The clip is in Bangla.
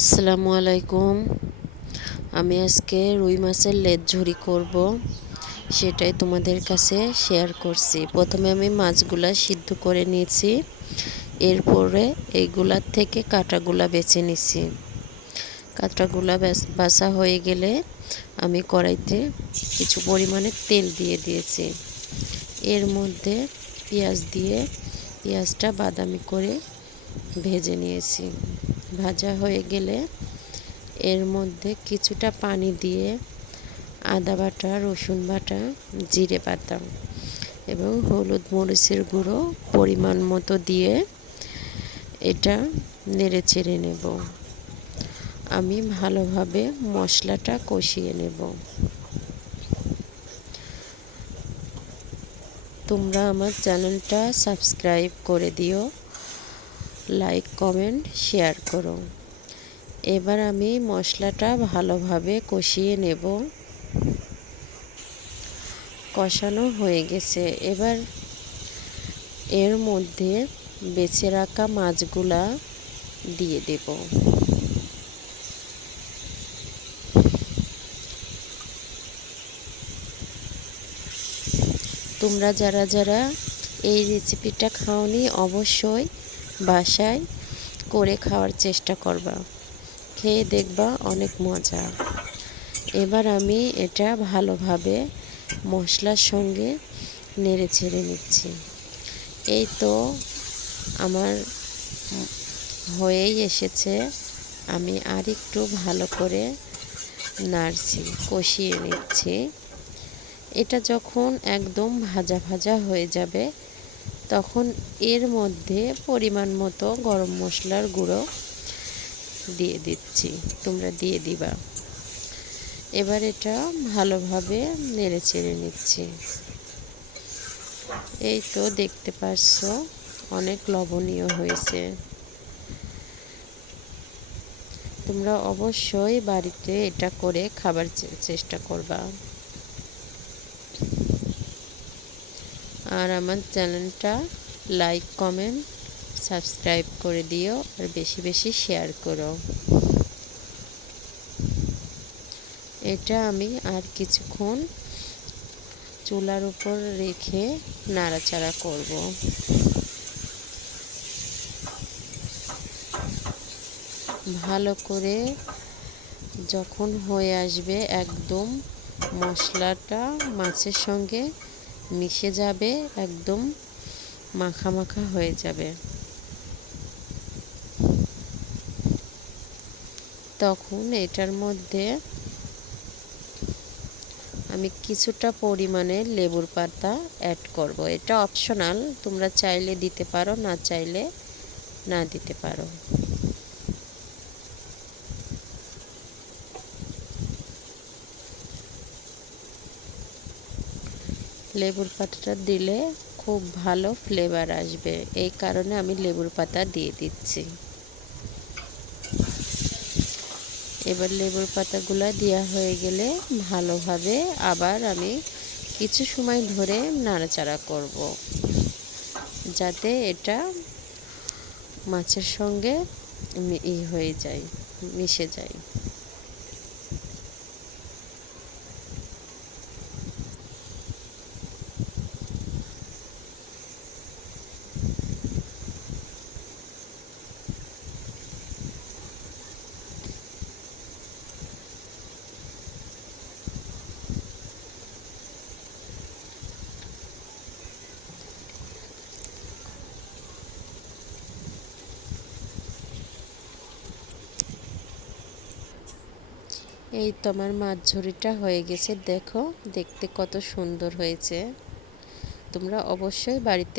আসসালামু আলাইকুম। আমি আজকে রুই মাছের লেজ ঝুরি করব, সেটাই তোমাদের কাছে শেয়ার করছি। প্রথমে আমি মাছগুলা সিদ্ধ করে নিয়েছি, এরপরে এইগুলার থেকে কাঁটাগুলা বেছে নিছি। কাঁটাগুলা বাছা হয়ে গেলে আমি কড়াইতে কিছু পরিমাণে তেল দিয়ে দিয়েছি। এর মধ্যে পেঁয়াজ দিয়ে পেঁয়াজটা বাদামি করে ভেজে নিয়েছি। ভাজা হয়ে গেলে এর মধ্যে কিছুটা পানি দিয়ে আদা বাটা, রসুন বাটা, জিরে বাটা এবং হলুদ মরিচের গুঁড়ো পরিমাণ মতো দিয়ে এটা নেড়ে চেড়ে নেব। আমি ভালোভাবে মশলাটা কষিয়ে নেব। তোমরা আমার চ্যানেলটা সাবস্ক্রাইব করে দিও, লাইক কমেন্ট শেয়ার করো। এবার আমি মশলাটা ভালোভাবে কষিয়ে নেব। কষানো হয়ে গেছে। এবার এর মধ্যে বেছে রাখা মাছগুলা দিয়ে দেব। তোমরা যারা যারা এই রেসিপিটা খাওনি অবশ্যই বাসায় করে খাওয়ার চেষ্টা করবা, খেয়ে দেখবা অনেক মজা। এবার আমি এটা ভালোভাবে মশলার সঙ্গে নেড়ে ছেড়ে নিচ্ছি। এই তো আমার হয়েই এসেছে। আমি আর একটু ভালো করে নাড়ছি, কষিয়ে নিচ্ছি। এটা যখন একদম ভাজা ভাজা হয়ে যাবে তখন এর মধ্যে পরিমাণ মতো গরম মশলার গুঁড়ো দিয়ে দিচ্ছি, তোমরা দিয়ে দিবা। এবার এটা ভালোভাবে নেড়ে চেড়ে নিচ্ছি। এই তো দেখতে পাচ্ছ অনেক লবণীয় হয়েছে। তোমরা অবশ্যই বাড়িতে এটা করে খাবার চেষ্টা করবা। আর আমার চ্যানেলটা লাইক কমেন্ট সাবস্ক্রাইব করে দিও, আর বেশি বেশি শেয়ার করো। এটা আমি আর কিছুক্ষণ চুলার উপর রেখে নাড়াচাড়া করব। ভালো করে যখন হয়ে আসবে, একদম মশলাটা মাছের সঙ্গে মিশে যাবে, একদম মাখা মাখা হয়ে যাবে, তখন এটার মধ্যে আমি কিছুটা পরিমাণে লেবুর পাতা অ্যাড করব। এটা অপশনাল, তোমরা চাইলে দিতে পারো, না চাইলে না দিতে পারো। লেবুর পাতাটা দিলে খুব ভালো ফ্লেভার আসবে, এই কারণে আমি লেবুর পাতা দিয়ে দিচ্ছি। এবার লেবুর পাতাগুলো দেওয়া হয়ে গেলে ভালোভাবে আবার আমি কিছু সময় ধরে নাড়াচাড়া করব, যাতে এটা মাছের সঙ্গে হয়ে যায়, মিশে যায়। এই তো আমার মাছ ঝুরিটা হয়ে গেছে, দেখো দেখতে কত সুন্দর হয়েছে। তোমরা অবশ্যই বাড়িতে